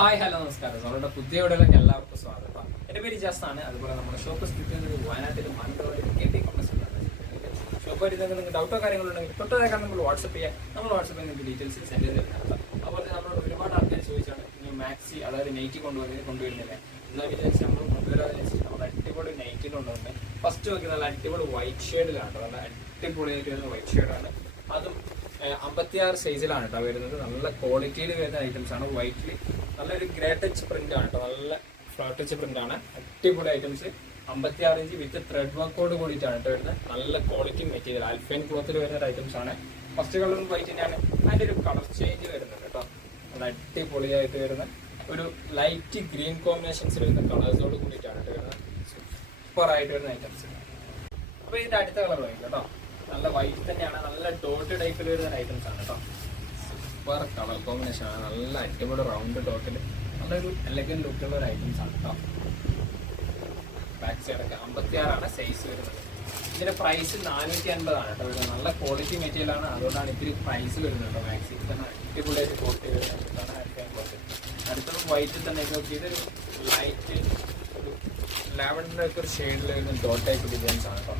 Hi hello നമസ്കാരം. നമ്മുടെ പുതിയ വീഡിയോയിലേക്ക് എല്ലാവർക്കും സ്വാഗതം. എൻ്റെ പേര് ജാസ്താണ്. അതുപോലെ നമ്മുടെ ഷോപ്പ് സ്ഥിതി ചെയ്യുന്നത് വയനാട്ടിൽ മാനന്തവാടി KT കോംപ്ലക്സിലാണ്. ഷോപ്പ് വരുന്നത് നിങ്ങൾക്ക് ഡൗട്ടോ കാര്യങ്ങളുണ്ടെങ്കിൽ തൊട്ടതേക്കാൻ നമ്മൾ വാട്സപ്പ് ചെയ്യാം. നമ്മൾ വാട്സപ്പിൽ നിങ്ങൾക്ക് ഡീറ്റെയിൽസ് സെൻഡ് ചെയ്ത് തരുന്നതാണ്. അതുപോലെ നമ്മളോട് ഒരുപാട് ആൾക്കാർ ചോദിച്ചാണ് ഈ മാക്സി അതായത് നൈറ്റി കൊണ്ടുവരുന്നില്ല എന്നാൽ വിചാരിച്ച് നമ്മൾ കൊണ്ടുവരാതെ നമ്മൾ അടിപൊളി നൈറ്റിൽ കൊണ്ടുവരുന്നത്. ഫസ്റ്റ് നോക്കി നല്ല അടിപൊളി വൈറ്റ് ഷെയ്ഡിലാണ് കേട്ടോ. നല്ല അടിപൊളിയായിട്ട് വരുന്ന വൈറ്റ് ഷെയ്ഡാണ്. അതും 56 സൈസിലാണ് കേട്ടോ വരുന്നത്. നല്ല ക്വാളിറ്റിയിൽ വരുന്ന ഐറ്റംസ് ആണ്. വൈറ്റിൽ നല്ലൊരു ഗ്രേ ടച്ച് പ്രിന്റ് ആണ് കേട്ടോ. നല്ല ഫ്ലാറ്റ് ടച്ച് പ്രിന്റ് ആണ്. അടിപൊളി ഐറ്റംസ് 56 ഇഞ്ച് വിത്ത് ത്രെഡ് വർക്കോട് കൂടിയിട്ടാണ് കേട്ടോ വരുന്നത്. നല്ല ക്വാളിറ്റി മെറ്റീരിയൽ ആൽഫൈൻ ക്ലോത്തിൽ വരുന്ന ഐറ്റംസ് ആണ്. ഫസ്റ്റ് കളറും വൈറ്റ് തന്നെയാണ്. അതിൻ്റെ ഒരു കളർ ചേഞ്ച് വരുന്നത് കേട്ടോ. നല്ല അടിപൊളിയായിട്ട് വരുന്ന ഒരു ലൈറ്റ് ഗ്രീൻ കോമ്പിനേഷൻസിൽ വരുന്ന കളേഴ്സോട് കൂടിയിട്ടാണ് കേട്ടോ വരുന്നത്. സൂപ്പറായിട്ട് വരുന്ന ഐറ്റംസ്. അപ്പോൾ ഇതിൻ്റെ അടുത്ത കളർ വാങ്ങിക്കും കേട്ടോ. നല്ല വൈറ്റ് തന്നെയാണ്. നല്ല ഡോട്ട് ടൈപ്പിൽ വരുന്ന ഐറ്റംസ് ആണ് കേട്ടോ. സൂപ്പർ കളർ കോമ്പിനേഷൻ ആണ്. നല്ല അടിപൊളി റൗണ്ട് ഡോട്ടിൽ നല്ലൊരു എലഗന്റ് ലുക്കുള്ള ഒരു ഐറ്റംസ് ആണ് കേട്ടോ. ബാക്ക് സൈഡൊക്കെ 56 സൈസ് വരുന്നത്. ഇതിന്റെ പ്രൈസ് 450 ആണ് കേട്ടോ വരുന്നത്. നല്ല ക്വാളിറ്റി മെറ്റീരിയൽ ആണ്. അതുകൊണ്ടാണ് ഇത്തിരി പ്രൈസ് വരുന്നത് കേട്ടോ. മാക്സി തന്നെ അടിപൊളിയായിട്ട് ക്വാളിറ്റി വരുന്നതാണ്. അടുത്തത് വൈറ്റിൽ തന്നെ നോക്കി ഇതൊരു ലൈറ്റ് ഒരു ലാവൻഡറിന്റെ ഒരു ഷെയ്ഡിൽ വരുന്ന ഡോട്ട് ടൈപ്പ് ഡിസൈൻസ് ആണ് കേട്ടോ.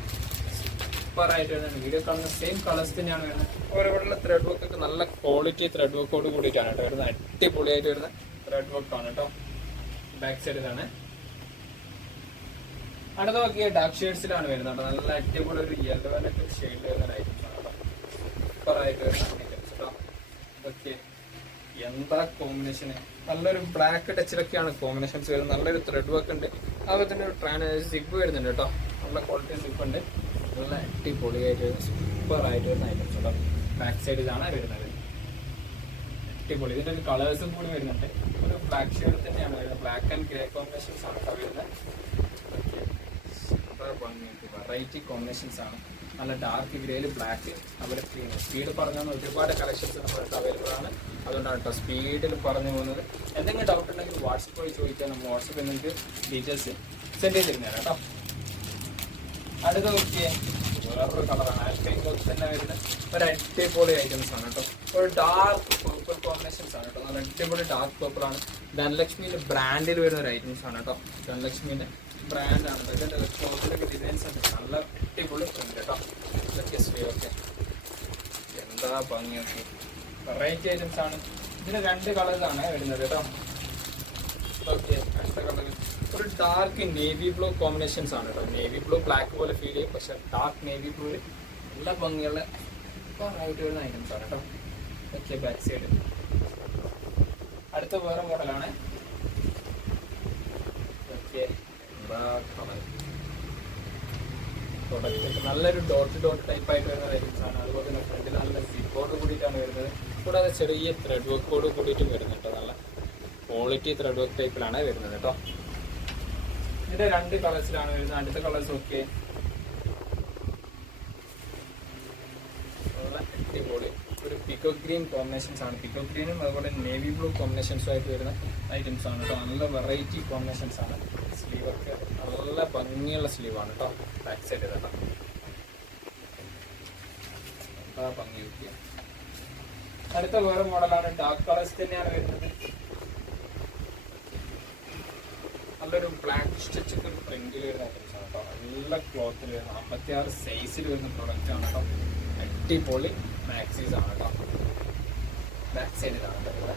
സൂപ്പറായിട്ട് വരുന്നത്. വീഡിയോ കാണുന്ന സെയിം കളേഴ്സ് തന്നെയാണ് വരുന്നത്. ഓരോരുള്ള ത്രെഡ് വർക്ക് ഒക്കെ നല്ല ക്വാളിറ്റി ത്രെഡ് വർക്കോട് കൂടിയിട്ടാണ് കേട്ടോ വരുന്നത്. അടിപൊളിയായിട്ട് വരുന്ന ത്രെഡ് വർക്ക് ആണ് കേട്ടോ. ബാക്ക് സൈഡ് ഇതാണ്. അടുത്ത നോക്കിയ ഡാർക്ക് ഷെയ്ഡ്സിലാണ് വരുന്നത് കേട്ടോ. നല്ല അടിപൊളി ഒരു യെല്ലോ ഷെയ്ഡിൽ വരുന്ന ഐറ്റംസ് ആണ് കേട്ടോ. സൂപ്പറായിട്ട് വരുന്ന ഐറ്റംസ് കേട്ടോ. ഓക്കെ, എന്താ കോമ്പിനേഷന്. നല്ലൊരു ബ്ലാക്ക് ടച്ചിലൊക്കെയാണ് കോമ്പിനേഷൻസ് വരുന്നത്. നല്ലൊരു ത്രെഡ് വർക്ക് ഉണ്ട്. അതുപോലെ തന്നെ ഒരു സിപ്പ് വരുന്നുണ്ട് കേട്ടോ. നല്ല ക്വാളിറ്റി സിപ്പ് ഉണ്ട്. നല്ല അടിപൊളിയായിട്ട് സൂപ്പറായിട്ട് വരുന്ന ഐറ്റംസ് കേട്ടോ. ബാക്ക് സൈഡ് ഇതാണ് വരുന്നത്. അടിപൊളി. ഇതിൻ്റെ ഒരു കളേഴ്സും കൂടി വരുന്നുണ്ട്. ഒരു ബ്ലാക്ക് ഷെയ്ഡ് തന്നെയാണ് വരുന്നത്. ബ്ലാക്ക് ആൻഡ് ഗ്രേ കോമ്പിനേഷൻസ് ആണ് കേട്ടോ വരുന്നത്. വെറൈറ്റി കോമ്പിനേഷൻസ് ആണ്. നല്ല ഡാർക്ക് ഗ്രേയിൽ ബ്ലാക്ക് അതുപോലെ സ്പീഡ് പറഞ്ഞാൽ ഒരുപാട് കളക്ഷൻസ് നമ്മുടെ അവൈലബിൾ ആണ്. അതുകൊണ്ടാണ് കേട്ടോ സ്പീഡിൽ പറഞ്ഞു പോകുന്നത്. എന്തെങ്കിലും ഡൗട്ട് ഉണ്ടെങ്കിൽ വാട്സപ്പ് വഴി ചോദിച്ചാൽ നമ്മൾ വാട്സപ്പിൽ നിങ്ങൾക്ക് ഡീറ്റെയിൽസ് സെൻഡ് ചെയ്ത് തരുന്നതാണ് കേട്ടോ. അടുത്ത നോക്കിയേ വേറൊരു കളറാണ്. ആൽഫൈൻ ക്ലോത്ത് തന്നെ വരുന്ന ഒരു അടിപൊളി ഐറ്റംസ് ആണ് കേട്ടോ. ഒരു ഡാർക്ക് പർപ്പിൾ കോമ്പിനേഷൻസ് ആണ് കേട്ടോ. നല്ല അടിപൊളി ഡാർക്ക് പർപ്പിൾ ആണ്. ധനലക്ഷ്മിയുടെ ബ്രാൻഡിൽ വരുന്ന ഒരു ഐറ്റംസ് ആണ് കേട്ടോ. ധനലക്ഷ്മിയുടെ ബ്രാൻഡാണ്. ഇതിൻ്റെ ക്ലോത്തിലൊക്കെ ഡിസൈൻസ് ഉണ്ട്. നല്ല അടിപൊളി പ്രിന്റ് കേട്ടോ. ഇതൊക്കെ ഓക്കെ, എന്താ ഭംഗിയൊക്കെ. വെറൈറ്റി ഐറ്റംസ് ആണ്. ഇതിന് 2 കളേഴ്സാണ് വരുന്നത് കേട്ടോ. ഓക്കെ, അടുത്ത കളർ ഒരു ഡാർക്ക് നേവി ബ്ലൂ കോമ്പിനേഷൻസ് ആണ് കേട്ടോ. നേവി ബ്ലൂ ബ്ലാക്ക് പോലെ ഫീൽ ചെയ്യും. പക്ഷെ ഡാർക്ക് നേവി ബ്ലൂ നല്ല ഭംഗിയുള്ള ആയിട്ട് വരുന്ന ഐറ്റംസ് ആണ് കേട്ടോ. Okay, back side. അടുത്ത വേറെ മോഡലാണ്. ഓക്കെ, എന്താ കളർ പ്രൊഡക്റ്റ്. നല്ലൊരു ഡോട്ട് ടൈപ്പ് ആയിട്ട് വരുന്ന ഐറ്റംസ് ആണ്. അതുപോലെ തന്നെ ഫ്രണ്ടിൽ നല്ല സിപ്പോട് കൂടിയിട്ടാണ് വരുന്നത്. കൂടാതെ ചെറിയ ത്രെഡ് വർക്കോട് കൂടിയിട്ടും വരുന്നുണ്ട്. നല്ല ക്വാളിറ്റി ത്രെഡ് വർക്ക് ടൈപ്പിലാണ് വരുന്നത് കേട്ടോ. ഇതിന്റെ 2 കളേഴ്സിലാണ് വരുന്നത്. അടുത്ത കളേഴ്സ് ഓക്കെ, അടിപൊളി ഒരു പിക്കോ ഗ്രീൻ കോമ്പിനേഷൻസ് ആണ്. പിക്കോ ഗ്രീനും അതുപോലെ നേവി ബ്ലൂ കോമ്പിനേഷൻസും ആയിട്ട് വരുന്ന ഐറ്റംസ് ആണ് കേട്ടോ. നല്ല വെറൈറ്റി കോമ്പിനേഷൻസ് ആണ്. സ്ലീവൊക്കെ നല്ല ഭംഗിയുള്ള സ്ലീവാണ് കേട്ടോ. ബാക്ക് സൈഡ് കേട്ടോ. എന്താ ഭംഗി. അടുത്ത വേറെ മോഡലാണ്. ഡാർക്ക് കളേഴ്സ് തന്നെയാണ് വരുന്നത്. നല്ലൊരു ബ്ലാക്ക് സ്റ്റിച്ച് ഒരു പ്രിന്റിൽ വരുന്ന ഐറ്റംസ് ആണ് കേട്ടോ. നല്ല ക്ലോത്തിൽ വരുന്ന 56 സൈസിൽ വരുന്ന പ്രൊഡക്റ്റ് ആണ് കേട്ടോ. അടിപൊളി മാക്സീസ് ആണ് കേട്ടോ. ബാക്ക് സൈഡ് ഇതാണ് കേട്ടോ.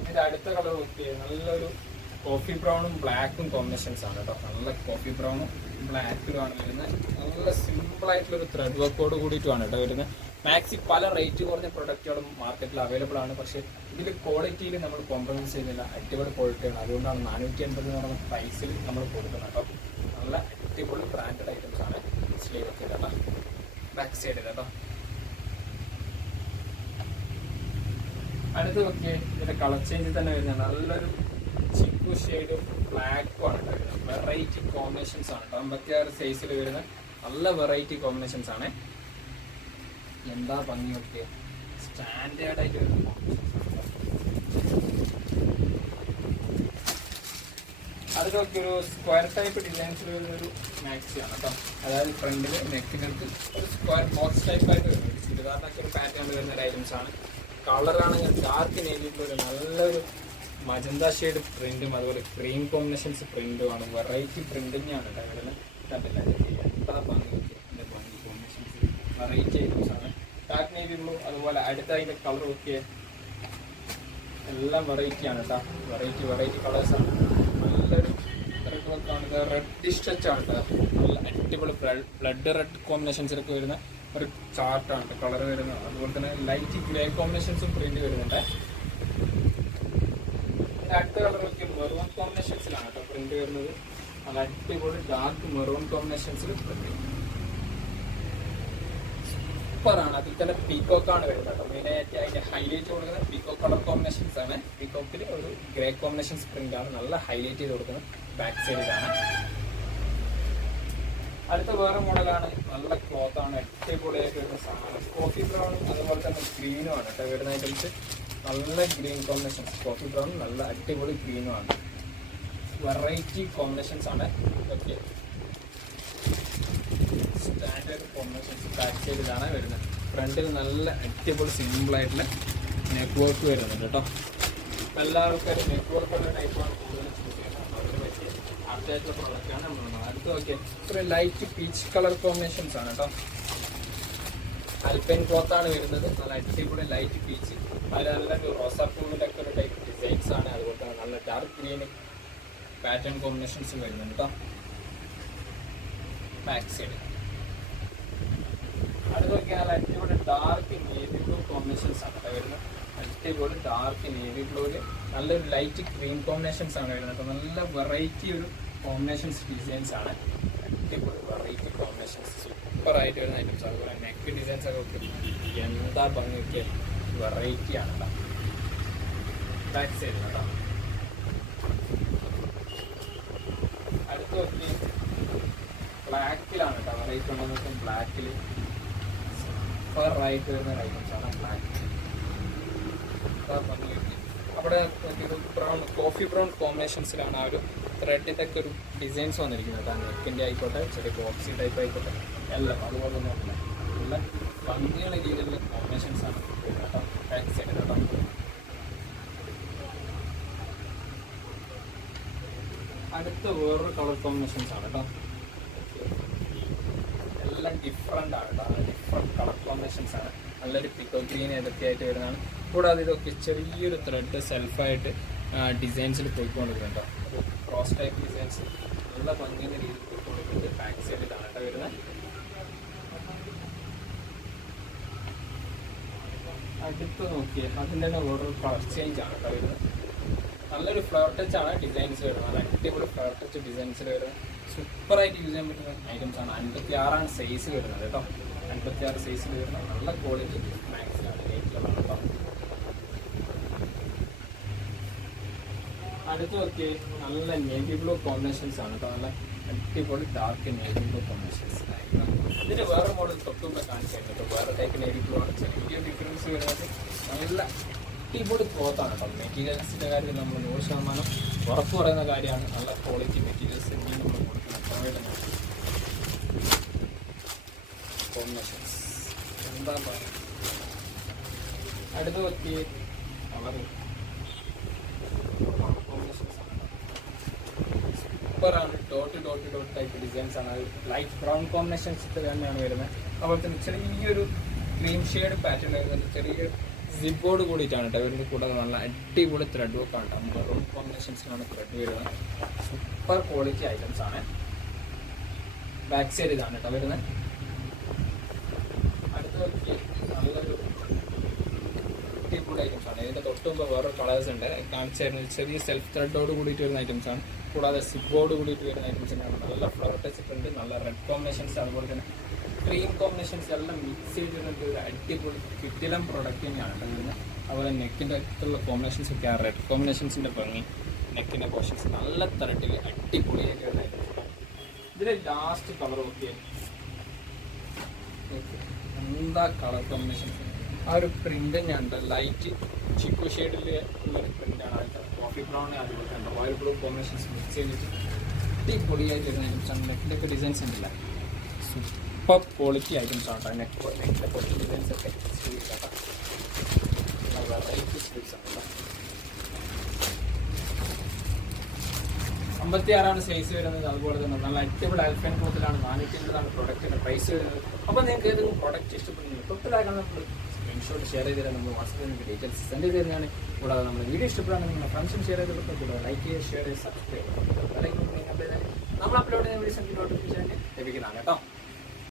ഇതിന്റെ അടുത്ത കളർ നോക്കി നല്ലൊരു കോഫി ബ്രൗണും ബ്ലാക്കും കോമ്പിനേഷൻസ് ആണ് കേട്ടോ. നല്ല കോഫി ബ്രൗണും ബ്ലാക്കിലുമാണ് വരുന്നത്. നല്ല സിമ്പിൾ ആയിട്ടുള്ളൊരു ത്രെഡ് വർക്കോട് കൂടിയിട്ടുമാണ് കേട്ടോ വരുന്നത്. മാക്സി പല റേറ്റ് കുറഞ്ഞ പ്രൊഡക്റ്റുകളും മാർക്കറ്റിൽ അവൈലബിൾ ആണ്. പക്ഷേ ഇതിൽ ക്വാളിറ്റിയിൽ നമ്മൾ കോംപ്രമൈസ് ചെയ്യുന്നില്ല. അടിപൊളി ക്വാളിറ്റിയാണ്. അതുകൊണ്ടാണ് 450 എന്ന് പറയുന്ന പ്രൈസിൽ നമ്മൾ കൊടുക്കുന്നത് കേട്ടോ. നല്ല അടിപൊളി ബ്രാൻഡഡ് ഐറ്റംസ് ആണ്. സ്ലീവ് ഒക്കെ കേട്ടോ. ബാക്ക് സൈഡ് കേട്ടോ. അടുത്ത് നോക്കിയേ ഇതിന്റെ കളർ ചേഞ്ച് തന്നെ വരുന്നത്. നല്ലൊരു ചിക്കു ഷെയ്ഡും ബ്ലാക്കും ആണ് വരുന്നത്. വെറൈറ്റി കോമ്പിനേഷൻസ് ആണ് കേട്ടോ. 56 സൈസിൽ വരുന്ന നല്ല വെറൈറ്റി കോമ്പിനേഷൻസ് ആണ്. എന്താ ഭംഗിയൊക്കെ സ്റ്റാൻഡേർഡ് ആയിട്ട് വരുന്ന കോമ്പിനേഷൻസ് ആണ്. അതൊക്കെ ഒരു സ്ക്വയർ ടൈപ്പ് ഡിസൈൻസിൽ വരുന്നൊരു മാക്സിയാണ് കേട്ടോ. അതായത് ഫ്രണ്ടിൽ നെക്കിനടുത്ത് ഒരു സ്ക്വയർ ബോക്സ് ടൈപ്പ് ആയിട്ട് വരുന്നത്. ചുരിദാറിനൊക്കെ ഒരു പാറ്റേൺ വരുന്ന ഒരു ഐറ്റംസ് ആണ്. കളറാണെങ്കിൽ ഡാർക്ക് നേവി ബ്ലൂ നല്ലൊരു മജന്ത ഷെയ്ഡ് പ്രിന്റും അതുപോലെ ക്രീം കോമ്പിനേഷൻസ് പ്രിന്റും ആണ്. വെറൈറ്റി പ്രിന്റ് തന്നെയാണ് കേട്ടോ. കണ്ടില്ല എന്താ ഭംഗി, എൻ്റെ ഭംഗി കോമ്പിനേഷൻസ് വെറൈറ്റി ഐറ്റംസ് ആണ്. ഡാർക്ക് നേവി ബ്ലൂ, അതുപോലെ അടുത്ത അതിൻ്റെ കളർ നോക്കിയേ, എല്ലാം വെറൈറ്റി ആണ് കേട്ടോ. വെറൈറ്റി കളേഴ്സാണ്. നല്ലൊരു റെഡ് ടച്ച് ആണ് കേട്ടോ. നല്ല അടിപൊളി ബ്ലഡ് റെഡ് കോമ്പിനേഷൻസിലൊക്കെ വരുന്ന ഒരു ചാർട്ടാണ് കളർ വരുന്നത്. അതുപോലെ തന്നെ ലൈറ്റ് ഗ്രേ കോമ്പിനേഷൻസും പ്രിന്റ് വരുന്നുണ്ട്. അടുത്ത കളറൊക്കെ മെറൂൺ കോമ്പിനേഷൻസിലാണ് കേട്ടോ പ്രിന്റ് വരുന്നത്. നല്ല അടിപൊളി ഡാർക്ക് മെറൂൺ കോമ്പിനേഷൻസിൽ പ്രിന്റ് സൂപ്പറാണ്. അതിൽ തന്നെ പീക്കോക്കാണ് വരുന്നത് കേട്ടോ. മെയിനായിട്ട് അതിന്റെ ഹൈലൈറ്റ് കൊടുക്കുന്നത് പീക്കോക്ക് കളർ കോമ്പിനേഷൻസ് ആണ്. പീക്കോക്കിൽ ഒരു ഗ്രേ കോമ്പിനേഷൻസ് പ്രിന്റ് ആണ് നല്ല ഹൈലൈറ്റ് ചെയ്ത് കൊടുക്കുന്നത്. ബാക്ക് സൈഡിലാണ്. അടുത്ത വേറെ മോഡലാണ്. നല്ല ക്ലോത്ത് ആണ്, അടിപൊളിയായിട്ട് വരുന്ന സാധനം. കോഫി ബ്രൗണും അതുപോലെ തന്നെ ഗ്രീനും ആണ് കേട്ടോ വരുന്ന ഐറ്റംസ്. നല്ല ഗ്രീൻ കോമ്പിനേഷൻസ്. കോഫി ബ്രൗണും നല്ല അടിപൊളി ഗ്രീനും ആണ്. വെറൈറ്റി കോമ്പിനേഷൻസ് ആണ് ഇതൊക്കെ. സ്റ്റാൻഡേർഡ് കോമ്പിനേഷൻസ് ബാക്ക് സൈഡിലാണ് വരുന്നത്. ഫ്രണ്ടിൽ നല്ല അടിപൊളി സിമ്പിൾ ആയിട്ടുള്ള നെക്ക് വർക്ക് വരുന്നുണ്ട് കേട്ടോ. എല്ലാ ആൾക്കാരും നെക്ക് വർക്കുള്ള ടൈപ്പാണ് കൂടുതൽ ചൂസ് ചെയ്യുന്നത്. അതിന് പറ്റിയ അപ്ഡേറ്റുള്ള പ്രോഡക്റ്റാണ് നമ്മൾ. അടുത്ത് നോക്കിയാൽ ഇത്ര ലൈറ്റ് പീച്ച് കളർ കോമ്പിനേഷൻസ് ആണ് കേട്ടോ. അൽപ്പൈൻ ക്ലോത്താണ് വരുന്നത്. നല്ല അടിപൊളി ലൈറ്റ് പീച്ച്, അതിൽ നല്ല റോസാപ്പൂവിൻ്റെ ഒക്കെ ഒരു ടൈപ്പ് ഡിസൈൻസ് ആണ്. അതുപോലെ തന്നെ നല്ല ഡാർക്ക് ഗ്രീൻ പാറ്റേൺ കോമ്പിനേഷൻസും വരുന്നുണ്ട് കേട്ടോ. ബാക്ക് സൈഡ് അടുത്ത് നോക്കിയാൽ അടിപൊളി ഡാർക്ക് നേവി ബ്ലൂ കോമ്പിനേഷൻസ് ആണ് വരുന്നത്. അടിപൊളി ഡാർക്ക് നേവി ബ്ലൂവിൽ നല്ലൊരു ലൈറ്റ് ഗ്രീൻ കോമ്പിനേഷൻസ് ആണ് വരുന്നത്. നല്ല വെറൈറ്റി ഒരു കോമ്പിനേഷൻസ് ഡിസൈൻസ് ആണ്. അടിപൊളി വെറൈറ്റി കോമ്പിനേഷൻസ് സൂപ്പറായിട്ട് വരുന്ന ഐറ്റംസ്. അതുപോലെ നെക്ക് ഡിസൈൻസ് ഒക്കെ എന്താ ഭംഗിയൊക്കെ വെറൈറ്റി ആണ് കേട്ടോ. ബാക്ക് സൈഡ് കേട്ടോ. അടുത്ത് നോക്കി ബ്ലാക്കിലാണ് കേട്ടോ. വെറൈറ്റി ഉണ്ടെന്ന് ബ്ലാക്കിൽ സൂപ്പറായിട്ട് വരുന്ന ഐറ്റംസ് ആണ്. ബ്ലാക്ക് അവിടെ ബ്രൗൺ കോഫി ബ്രൗൺ കോമ്പിനേഷൻസിലാണ് ആ ഒരു ത്രെഡിൻ്റെ ഒക്കെ ഒരു ഡിസൈൻസ് വന്നിരിക്കുന്നത് കേട്ടോ. നെക്കിൻ്റെ ആയിക്കോട്ടെ, ചെറിയ ബോക്സി ടൈപ്പ് ആയിക്കോട്ടെ, എല്ലാം അതുപോലെ നോക്കില്ല നല്ല ഭംഗിയുള്ള രീതിയിലുള്ള കോമ്പിനേഷൻസ് ആണ് കേട്ടോ. ബാക്ക് സൈഡ് കേട്ടോ. അടുത്ത വേറൊരു കളർ കോമ്പിനേഷൻസ് ആണ് കേട്ടോ. എല്ലാം ഡിഫറെൻ്റ് ആണ് കേട്ടോ. ഡിഫറെൻറ്റ് കളർ കോമ്പിനേഷൻസ് ആണ്. നല്ലൊരു പിക്കോ ഗ്രീൻ ഇതൊക്കെ ആയിട്ട് വരുന്നതാണ്. കൂടാതെ ഇതൊക്കെ ചെറിയൊരു ത്രെഡ് സെൽഫായിട്ട് ഡിസൈൻസിൽ പോയിക്കൊണ്ടിരിക്കുന്നുണ്ടോ. ഒരു ക്രോസ് ടൈപ്പ് ഡിസൈൻസ് നല്ല ഭംഗിയുള്ള രീതിയിൽ പോയിക്കൊണ്ടിരിക്കുന്നത്. ബാക്ക് സൈഡിലാണ് കേട്ടോ വരുന്നത്. അടുത്ത് നോക്കിയാൽ അതിൻ്റെ തന്നെ വേറൊരു കളർ ചേഞ്ച് ആണ് കേട്ടോ വരുന്നത്. നല്ലൊരു ഫ്ലവർ ടച്ച് ആണ് ഡിസൈൻസ് വരുന്നത്. നല്ല അടിപൊളി ഫ്ലവർ ടച്ച് ഡിസൈൻസിൽ വരുന്നത്. സൂപ്പറായിട്ട് യൂസ് ചെയ്യാൻ പറ്റുന്ന ഐറ്റംസ് ആണ്. 56 സൈസ് വരുന്നത് കേട്ടോ. 56 സൈസിൽ വരുന്ന നല്ല ക്വാളിറ്റി മാക്സിലാണ് റേറ്റിലുള്ളതാണ് കേട്ടോ. അടുത്ത് നോക്കി നല്ല നേവി ബ്ലൂ കോമ്പിനേഷൻസ് ആണ് കേട്ടോ. നല്ല അടിപൊളി ഡാർക്ക് നേവി ബ്ലൂ കോമ്പിനേഷൻസ്. ഇതിന് വേറെ മോഡൽ തൊട്ടുമ്പോൾ കാണിച്ചായിരുന്നു കേട്ടോ. വേറെ ടൈപ്പ് നേവി ബ്ലൂ ആണ്. ചെറിയ ഡിഫറൻസ് വരുന്നത്. നല്ല അടിപൊളി ക്ലോത്താണ് കേട്ടോ. മെറ്റീരിയൽസിൻ്റെ കാര്യത്തിൽ നമ്മൾ 100% ഉറപ്പ് പറയുന്ന കാര്യമാണ്. നല്ല ക്വാളിറ്റി മെറ്റീരിയൽസ് തന്നെയാണ് നമ്മൾ കൊടുക്കുന്നത്. കോമ്പിനേഷൻസ് എന്താ പറയുക. അടുത്ത് നോക്കി കളർ കോമ്പിനേഷൻസ് സൂപ്പറാണ്. ഡോട്ട് ടൈപ്പ് ഡിസൈൻസ് ആണ്. ലൈറ്റ് ബ്രൗൺ കോമ്പിനേഷൻസ് തന്നെയാണ് വരുന്നത്. അതുപോലെ തന്നെ ചെറിയൊരു ക്രീം ഷെയ്ഡ് പാറ്റേൺ വരുന്നത്. ചെറിയ സിബോർഡ് കൂടിയിട്ടാണ് കേട്ടോ വരുന്നത്. കൂടാതെ നല്ല അടിപൊളി ത്രെഡ് വർക്ക് ആണ് കേട്ടോ. മെറൂൺ കോമ്പിനേഷൻസിലാണ് ത്രെഡ് വരുന്നത്. സൂപ്പർ ക്വാളിറ്റി ഐറ്റംസ് ആണ്. ബാക്ക് സൈഡ് ഇതാണ് കേട്ടോ വരുന്നത്. അടുത്ത നല്ലൊരു അടിപൊളി ഐറ്റംസ് ആണ്. ഇതിൻ്റെ തൊട്ടുമ്പോൾ വേറൊരു കളേഴ്സ് ഉണ്ട് കാണിച്ചായിരുന്നു. ചെറിയ സെൽഫ് ത്രെഡോട് കൂടിയിട്ട് വരുന്ന ഐറ്റംസ് ആണ്. കൂടാതെ സിബോർഡ് കൂടിയിട്ട് വരുന്ന ഐറ്റംസ് ആണ്. നല്ല ഫ്ലവർ ടച്ച് ഉണ്ട്. നല്ല റെഡ് കോമ്പിനേഷൻസ് അതുപോലെ തന്നെ ക്രീം കോമ്പിനേഷൻസ് എല്ലാം മിക്സ് ചെയ്തിരുന്നിട്ട് ഒരു അടിപൊളി കിട്ടിലം പ്രൊഡക്റ്റ് തന്നെയാണ് വരുന്നത്. അതുപോലെ നെക്കിൻ്റെ അടുത്തുള്ള കോമ്പിനേഷൻസ് ഒക്കെ ആ റെഡ് കോമ്പിനേഷൻസിൻ്റെ ഭംഗി, നെക്കിൻ്റെ പോർഷൻസ് നല്ല തരത്തിൽ അടിപൊളിയായിട്ട് വരുന്ന ഐറ്റംസ് ആണ്. ഇതിൽ ലാസ്റ്റ് കളർ നോക്കിയേ എന്താ കളർ കോമ്പിനേഷൻസ്. ആ ഒരു പ്രിന്റ് തന്നെയാണ് ലൈറ്റ് ചിക്കു ഷെയ്ഡിൽ ഉള്ളൊരു പ്രിന്റാണ്. കോഫി ബ്രൗൺ അതുപോലെ തന്നെ റോയൽ ബ്ലൂ കോമ്പിനേഷൻസ് മിക്സ് ചെയ്തിട്ട് അടിപൊളിയായിട്ട് വരുന്ന ഐറ്റംസ് ആണ്. നെക്കിൻ്റെ ഒക്കെ ഡിസൈൻസ് ഉണ്ടല്ല സൂപ്പർ ക്വാളിറ്റി ഐറ്റംസ് ആണ്. നെക്കിൻ്റെ കുറച്ച് ഡിസൈൻസ് ഒക്കെ സ്വീറ്റ്സ് ആണ്. വെറൈറ്റി സ്വീറ്റ്സ് ആണ്. 56 സൈസ് വരുന്നത്. അതുപോലെ തന്നെ നല്ല അടിപൊളി അൽഫൈൻ ക്ലോത്തിലാണ് 450 പ്രൊഡക്റ്റിന്റെ പ്രൈസ് വരുന്നത്. അപ്പോൾ നിങ്ങൾക്ക് ഏതെങ്കിലും പ്രൊഡക്റ്റ് ഇഷ്ടപ്പെടുന്നെങ്കിൽ തൊട്ടതാക്കാൻ നമ്മൾ സ്ക്രീൻഷോട്ട് ഷെയർ ചെയ്ത് തരാം. നമ്മൾ വാട്സാപ്പിൽ നിങ്ങൾക്ക് ഡീറ്റെയിൽസ് സെൻഡ് ചെയ്ത് തരുന്നതാണ്. കൂടാതെ നമ്മുടെ വീഡിയോ ഇഷ്ടപ്പെടുകയാണെങ്കിൽ നിങ്ങളുടെ ഫ്രണ്ട്സും ഷെയർ ചെയ്ത് കൊടുക്കുക. കൂടാതെ ലൈക്ക് ചെയ്യുക, ഷെയർ ചെയ്യുക, സബ്സ്ക്രൈബ് ചെയ്യുക. നമ്മൾ അപ്ലോഡ് ചെയ്യുന്ന വീഡിയോസ് നോട്ടിഫിക്കേഷൻ ലഭിക്കുന്നതാണ് കേട്ടോ.